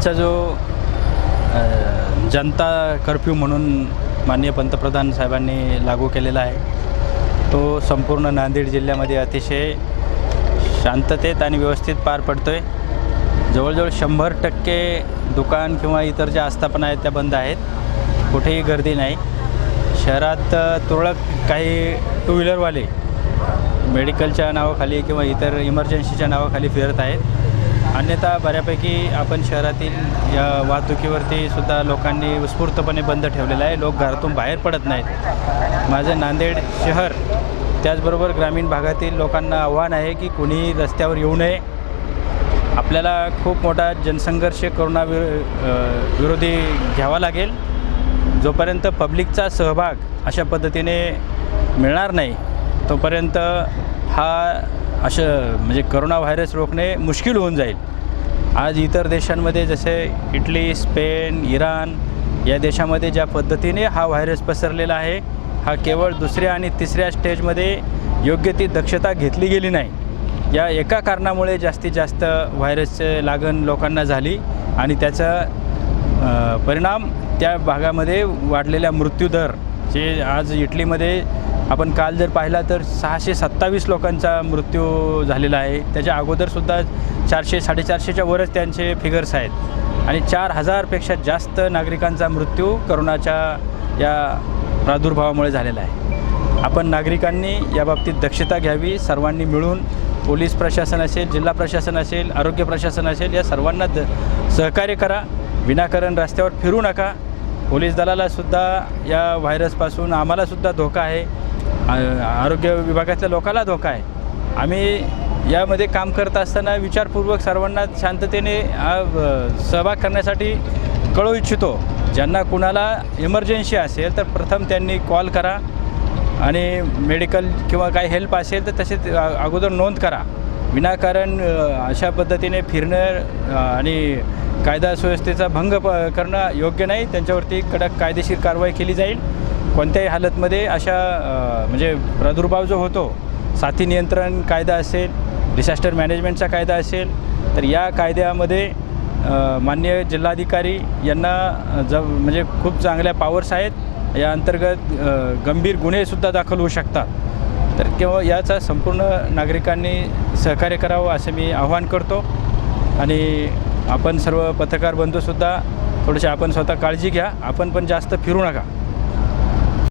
आजचा जो जनता कर्फ्यू म्हणून माननीय पंतप्रधान साहेबांनी लागू केलेला आहे तो संपूर्ण नांदेड जिल्ह्यामध्ये अतिशय शांततेत आणि व्यवस्थित पार पडतो आहे। जवळजवळ 100% दुकान किंवा इतर ज्या आस्थापना आहेत त्या बंद आहेत, कुठेही गर्दी नाही। शहरात तुरळक काही टू व्हीलरवाले मेडिकलच्या नावाखाली किंवा इतर इमर्जन्सीच्या नावाखाली फिरत आहेत। अन्यथा बऱ्यापैकी आपण शहरातील या वाहतुकीवरती सुद्धा लोकांनी उत्स्फूर्तपणे बंद ठेवलेला आहे। लोक घरातून बाहेर पडत नाहीत। माझं नांदेड शहर त्याचबरोबर ग्रामीण भागातील लोकांना आव्हान आहे की कोणी रस्त्यावर येऊ नये। आपल्याला खूप मोठा जनसंघर्ष कोरोना विरोधी घ्यावा लागेल। जोपर्यंत पब्लिकचा सहभाग अशा पद्धतीने मिळणार नाही तोपर्यंत म्हणजे कोरोना व्हायरस रोखणे मुश्किल होऊन जाईल। आज इतर देशांमध्ये जसे इटली, स्पेन, इराण या देशामध्ये ज्या पद्धतीने हा व्हायरस पसरलेला आहे, हा केवळ दुसऱ्या आणि तिसऱ्या स्टेजमध्ये योग्य ती दक्षता घेतली गेली नाही। या एका कारणामुळे जास्तीत जास्त व्हायरसची लागण लोकांना झाली आणि त्याचा परिणाम त्या भागामध्ये वाढलेल्या मृत्यूदर जे आज इटलीमध्ये आपण काल जर पाहिला तर 627 लोकांचा मृत्यू झालेला आहे। त्याच्या अगोदरसुद्धा 400-450च्या वरच त्यांचे फिगर्स आहेत आणि 4000पेक्षा जास्त नागरिकांचा मृत्यू कोरोनाच्या या प्रादुर्भावामुळे झालेला आहे। आपण नागरिकांनी याबाबतीत दक्षता घ्यावी। सर्वांनी मिळून पोलीस प्रशासन असेल, जिल्हा प्रशासन असेल, आरोग्य प्रशासन असेल, या सर्वांना सहकार्य करा। विनाकारण रस्त्यावर फिरू नका। पोलीस दलालासुद्धा या व्हायरसपासून आम्हालासुद्धा धोका आहे, आरोग्य विभागातल्या लोकांना धोका आहे। आम्ही यामध्ये काम करत असताना विचारपूर्वक सर्वांना शांततेने सहभाग करण्यासाठी कळवू इच्छितो। ज्यांना कुणाला इमर्जन्सी असेल तर प्रथम त्यांनी कॉल करा आणि मेडिकल किंवा काही हेल्प असेल तर तसेच अगोदर नोंद करा। विनाकारण अशा पद्धतीने फिरणं आणि कायदा सुव्यवस्थेचा भंग करणं योग्य नाही। त्यांच्यावरती कडक कायदेशीर कारवाई केली जाईल। कोणत्याही हालतमध्ये अशा म्हणजे प्रादुर्भाव जो होतो, साथी नियंत्रण कायदा असेल, डिझास्टर मॅनेजमेंटचा कायदा असेल, तर या कायद्यामध्ये माननीय जिल्हाधिकारी यांना म्हणजे खूप चांगल्या पावर्स आहेत। या अंतर्गत गंभीर गुन्हेसुद्धा दाखल होऊ शकतात। तर किंवा याचा संपूर्ण नागरिकांनी सहकार्य करावं असं मी आवाहन करतो। आणि आपण सर्व पत्रकार बंधूसुद्धा थोडेसे आपण स्वतः काळजी घ्या। आपण पण जास्त फिरू नका।